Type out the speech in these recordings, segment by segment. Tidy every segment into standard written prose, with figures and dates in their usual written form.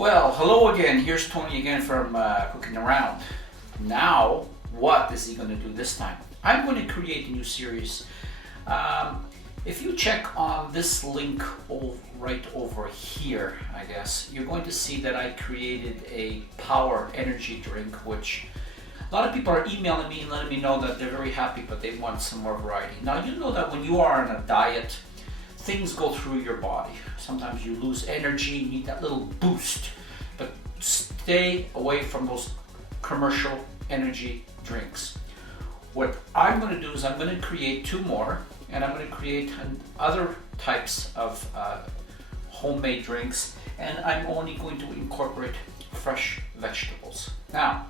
Well, hello again. Here's Tony again from Cookingaround. Now, what is he going to do this time? I'm going to create a new series. If you check on this link right over here, I guess, you're going to see that I created a power energy drink, which a lot of people are emailing me and letting me know that they're very happy, but they want some more variety. Now, you know that when you are on a diet, things go through your body. Sometimes you lose energy, you need that little boost, but stay away from those commercial energy drinks. What I'm going to do is I'm going to create two more, and I'm going to create other types of homemade drinks, and I'm only going to incorporate fresh vegetables. Now,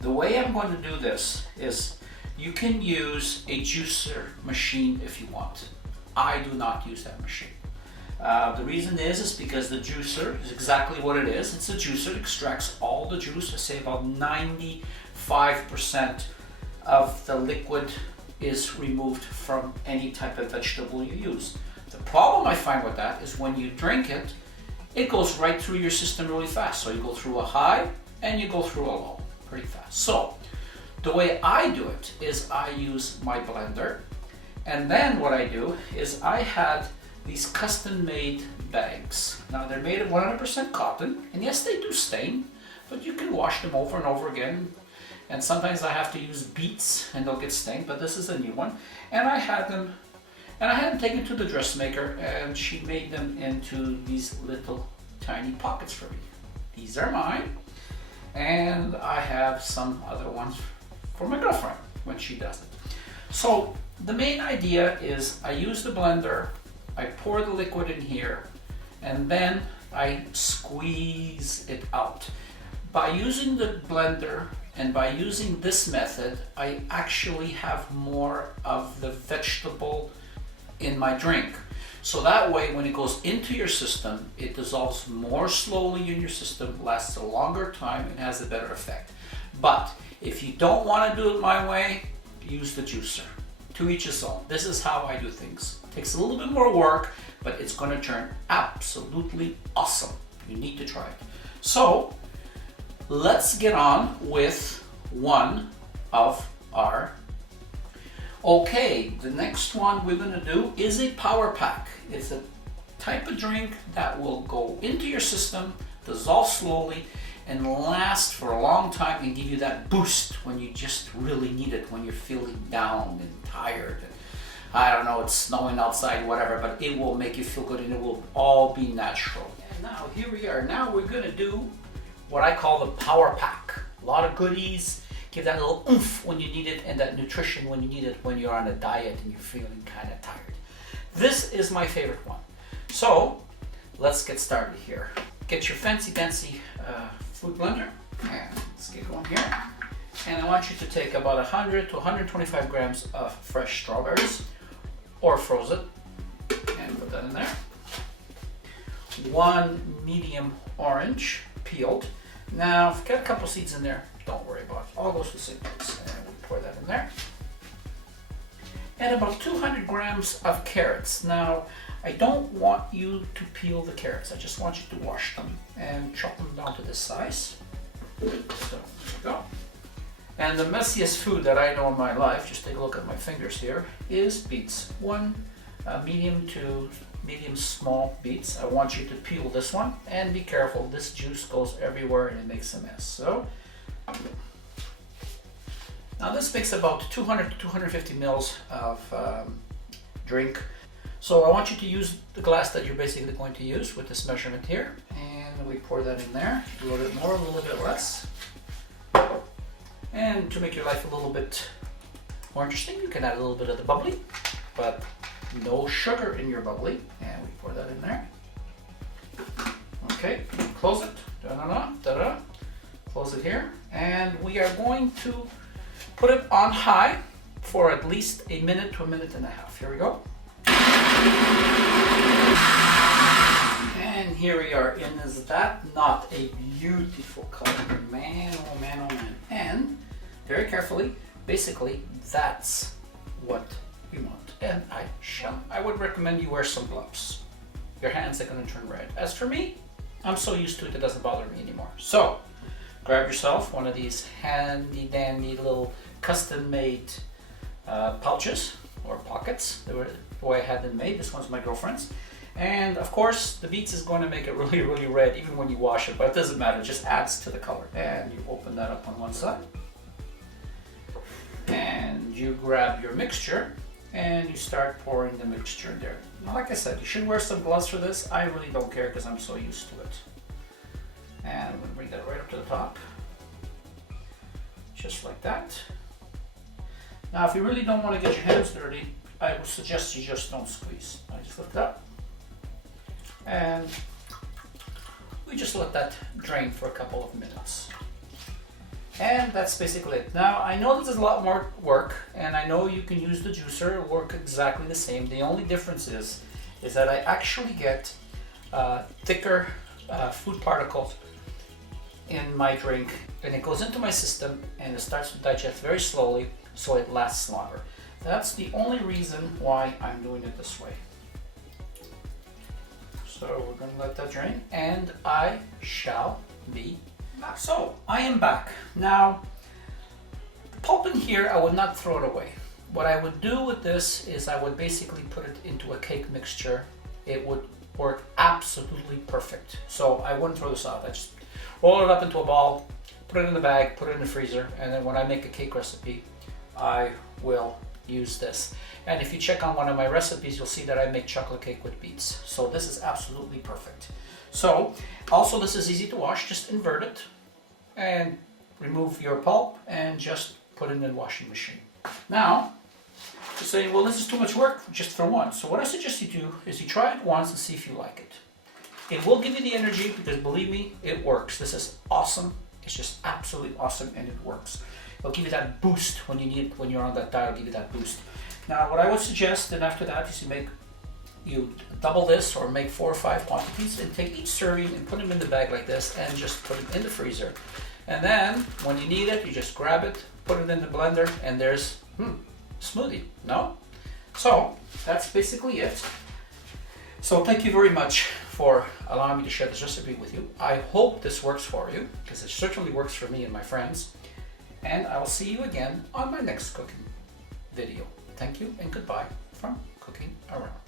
the way I'm going to do this is you can use a juicer machine if you want. I do not use that machine. The reason is because the juicer is exactly what it is. It's a juicer. It extracts all the juice. I say about 95% of the liquid is removed from any type of vegetable you use. The problem I find with that is when you drink it, it goes right through your system really fast. So you go through a high and you go through a low pretty fast. So the way I do it is I use my blender. And then what I do is I had these custom-made bags. Now they're made of 100% cotton, and yes, they do stain, but you can wash them over and over again. And sometimes I have to use beets and they'll get stained, but this is a new one. And I had them taken to the dressmaker, and she made them into these little tiny pockets for me. These are mine, and I have some other ones for my girlfriend when she does it. So the main idea is I use the blender, I pour the liquid in here, and then I squeeze it out. By using the blender and by using this method, I actually have more of the vegetable in my drink. So that way, when it goes into your system, it dissolves more slowly in your system, lasts a longer time, and has a better effect. But if you don't want to do it my way, use the juicer. To each his own. This is how I do things. It takes a little bit more work, but it's going to turn absolutely awesome. You need to try it. So let's get on with one of our. Okay, the next one we're going to do is a power pack. It's a type of drink that will go into your system, dissolve slowly, and last for a long time and give you that boost when you just really need it, when you're feeling down and tired. And I don't know, it's snowing outside, whatever, but it will make you feel good and it will all be natural. And now here we are. Now we're gonna do what I call the power pack. A lot of goodies, give that little oomph when you need it, and that nutrition when you need it when you're on a diet and you're feeling kind of tired. This is my favorite one. So let's get started here. Get your fancy dancy food blender, and let's get going here. And I want you to take about 100 to 125 grams of fresh strawberries, or frozen, and put that in there. One medium orange, peeled. Now, if you've got a couple seeds in there, don't worry about it. All goes to the same place. And we pour that in there. And about 200 grams of carrots. Now, I don't want you to peel the carrots. I just want you to wash them and chop them down to this size. So, there we go. And the messiest food that I know in my life, just take a look at my fingers here, is beets. One medium to medium small beets. I want you to peel this one, and be careful. This juice goes everywhere and it makes a mess. So, now this makes about 200 to 250 mils of drink. So I want you to use the glass that you're basically going to use with this measurement here. And we pour that in there, a little bit more, a little bit less. And to make your life a little bit more interesting, you can add a little bit of the bubbly, but no sugar in your bubbly. And we pour that in there. Okay, close it. Da-da-da, da-da. Close it here. And we are going to put it on high for at least a minute to a minute and a half. Here we go. And here we are. And is that not a beautiful color? Man, oh man, oh man. And very carefully, basically, that's what we want. And I would recommend you wear some gloves. Your hands are going to turn red. As for me, I'm so used to it, it doesn't bother me anymore. So grab yourself one of these handy dandy little custom made pouches or pockets. They were the way I had them made. This one's my girlfriend's. And of course the beets is going to make it really, really red even when you wash it, but it doesn't matter, it just adds to the color. And you open that up on one side. And you grab your mixture and you start pouring the mixture in there. Now, like I said, you should wear some gloves for this. I really don't care because I'm so used to it. And I'm going to bring that right up to the top. Just like that. Now, if you really don't want to get your hands dirty, I would suggest you just don't squeeze. I just lift it up. And we just let that drain for a couple of minutes. And that's basically it. Now, I know this is a lot more work, and I know you can use the juicer, it'll work exactly the same. The only difference is that I actually get thicker food particles in my drink, and it goes into my system and it starts to digest very slowly, so it lasts longer. That's the only reason why I'm doing it this way. So we're going to let that drain, and I shall be back. So I am back. Now, the pulp in here, I would not throw it away. What I would do with this is I would basically put it into a cake mixture. It would work absolutely perfect. So I wouldn't throw this out. I just roll it up into a ball, put it in the bag, put it in the freezer, and then when I make a cake recipe, I will use this. And if you check on one of my recipes, you'll see that I make chocolate cake with beets. So this is absolutely perfect. So also this is easy to wash. Just invert it and remove your pulp and just put it in the washing machine. Now, you're saying, well, this is too much work just for one. So what I suggest you do is you try it once and see if you like it. It will give you the energy because believe me, it works. This is awesome. It's just absolutely awesome and it works. It'll give you that boost when you need, when you're on that diet, it'll give you that boost. Now, what I would suggest then after that is you double this or make 4 or 5 quantities and take each serving and put them in the bag like this and just put them in the freezer. And then when you need it, you just grab it, put it in the blender, and there's smoothie. No? So that's basically it. So thank you very much for allowing me to share this recipe with you. I hope this works for you because it certainly works for me and my friends. And I will see you again on my next cooking video. Thank you and goodbye from Cooking Around.